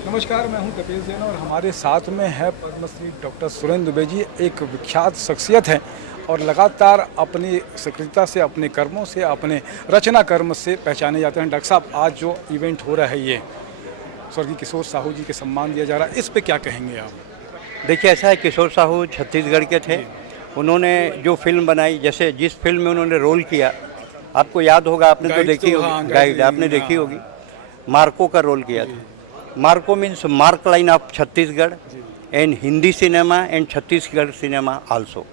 नमस्कार, मैं हूं तपेश जैन और हमारे साथ में है पद्मश्री डॉक्टर सुरेंद्र दुबे जी। एक विख्यात शख्सियत हैं और लगातार अपनी सक्रियता से, अपने कर्मों से, अपने रचना कर्म से पहचाने जाते हैं। डॉक्टर साहब, आज जो इवेंट हो रहा है, ये स्वर्गीय किशोर साहू जी के सम्मान दिया जा रहा है, इस पे क्या कहेंगे आप? देखिए, ऐसा है, किशोर साहू छत्तीसगढ़ के थे। उन्होंने जो फिल्म बनाई, जैसे जिस फिल्म में उन्होंने रोल किया, आपको याद होगा, आपने तो देखी होगी, गाइड आपने देखी होगी, मार्को का रोल किया था। Marco means mark line of Chhattisgarh and Hindi cinema and Chhattisgarh cinema also.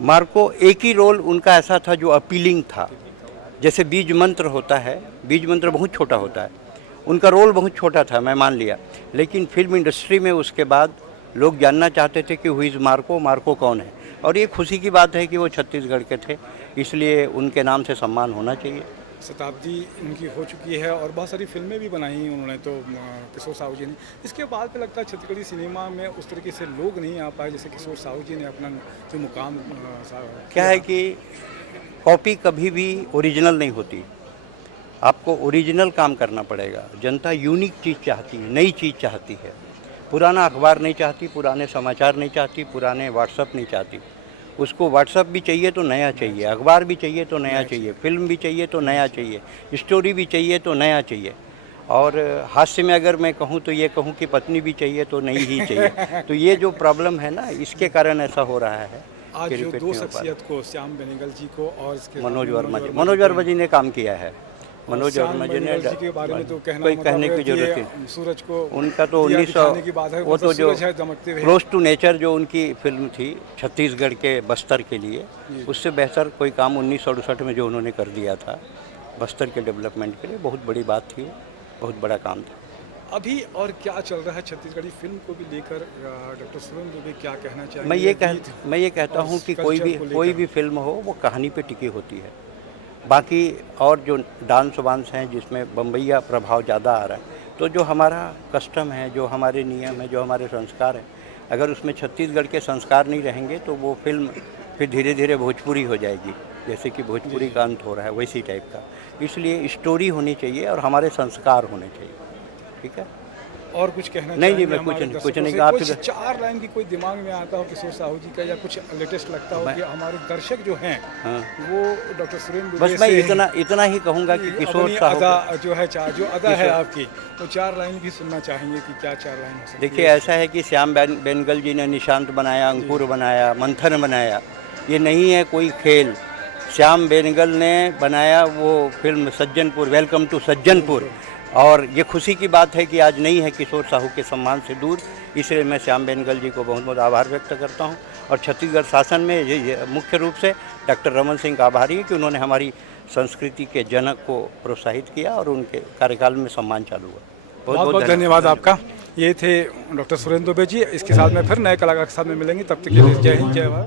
Marco एक ही रोल उनका ऐसा था जो अपीलिंग था। जैसे बीज मंत्र होता है, बीज मंत्र बहुत छोटा होता है, उनका रोल बहुत छोटा था, मैं मान लिया। लेकिन फिल्म इंडस्ट्री में उसके बाद लोग जानना चाहते थे कि हु इज़ मार्को, मार्को कौन है। और ये खुशी की बात है कि वो छत्तीसगढ़ के थे, इसलिए उनके नाम से सम्मान होना चाहिए। शताब्दी उनकी हो चुकी है और बहुत सारी फिल्में भी बनाई उन्होंने, तो किशोर साहू जी ने। इसके बाद पे लगता है छत्तीसगढ़ी सिनेमा में उस तरीके से लोग नहीं आ पाए जैसे किशोर साहू जी ने अपना जो मुकाम क्या है कि कॉपी कभी भी ओरिजिनल नहीं होती, आपको ओरिजिनल काम करना पड़ेगा। जनता यूनिक चीज़ चाहती है, नई चीज़ चाहती है। पुराना अखबार नहीं चाहती, पुराने समाचार नहीं चाहती, पुराने व्हाट्सअप नहीं चाहती। उसको व्हाट्सअप भी चाहिए तो नया चाहिए, अखबार भी चाहिए तो नया चाहिए, फिल्म भी चाहिए तो नया चाहिए, स्टोरी भी चाहिए तो नया चाहिए। और हास्य में अगर मैं कहूँ तो ये कहूँ कि पत्नी भी चाहिए तो नई ही चाहिए। तो ये जो प्रॉब्लम है ना, इसके कारण ऐसा हो रहा है। आज जो दो शख्सियत को, श्याम बेनेगल जी को और इसके मनोज वर्मा जी ने काम किया है। मनोज वर्मा जी ने के बारे में तो कोई कहने की जरूरत नहीं। सूरज को उनका तो 1900 वो तो जो क्लोज टू नेचर जो उनकी फिल्म थी छत्तीसगढ़ के बस्तर के लिए, उससे बेहतर कोई काम 1968 में जो उन्होंने कर दिया था बस्तर के डेवलपमेंट के लिए, बहुत बड़ी बात थी, बहुत बड़ा काम था। अभी और क्या चल रहा है छत्तीसगढ़ी फिल्म को भी लेकर? डॉक्टर सुरेंद्र दुबे क्या कहना चाहिए? मैं ये कहता हूँ कि कोई भी फिल्म हो वो कहानी पे टिकी होती है। बाकी और जो डांस वांस हैं जिसमें बम्बईया प्रभाव ज़्यादा आ रहा है, तो जो हमारा कस्टम है, जो हमारे नियम है, जो हमारे संस्कार हैं, अगर उसमें छत्तीसगढ़ के संस्कार नहीं रहेंगे तो वो फिल्म फिर धीरे धीरे भोजपुरी हो जाएगी, जैसे कि भोजपुरी का अंत हो रहा है वैसी टाइप का। इसलिए स्टोरी होनी चाहिए और हमारे संस्कार होने चाहिए। ठीक है, और कुछ कहना नहीं, मैं कुछ नहीं। आप चार लाइन की कोई दिमाग में आता हो किशोर साहू जी का, या कुछ लेटेस्ट लगता हो कि हमारे दर्शक जो हैं, हाँ, वो डॉक्टर सुरेंद्र दुबे बस मैं इतना ही कहूँगा कि किशोर साहू जो है, जो अदा है आपकी, तो चार लाइन भी सुनना चाहेंगे कि क्या चार लाइन हो सकती है? देखिए, ऐसा है कि श्याम बेनेगल जी ने निशांत बनाया, अंकुर बनाया, मंथन बनाया। ये नहीं है कोई खेल। श्याम बेनेगल ने बनाया वो film Sajjanpur, welcome to Sajjanpur, और ये खुशी की बात है कि आज नहीं है किशोर साहू के सम्मान से दूर। इसलिए मैं श्याम बेनेगल जी को बहुत बहुत आभार व्यक्त करता हूँ। और छत्तीसगढ़ शासन में ये मुख्य रूप से डॉक्टर रमन सिंह का आभारी है कि उन्होंने हमारी संस्कृति के जनक को प्रोत्साहित किया और उनके कार्यकाल में सम्मान चालू हुआ। बहुत बहुत धन्यवाद आपका। ये थे डॉक्टर सुरेंद्र दुबे जी। इसके साथ में फिर नए कलाकार के साथ में मिलेंगे, तब तक के लिए जय हिंद, जय भारत।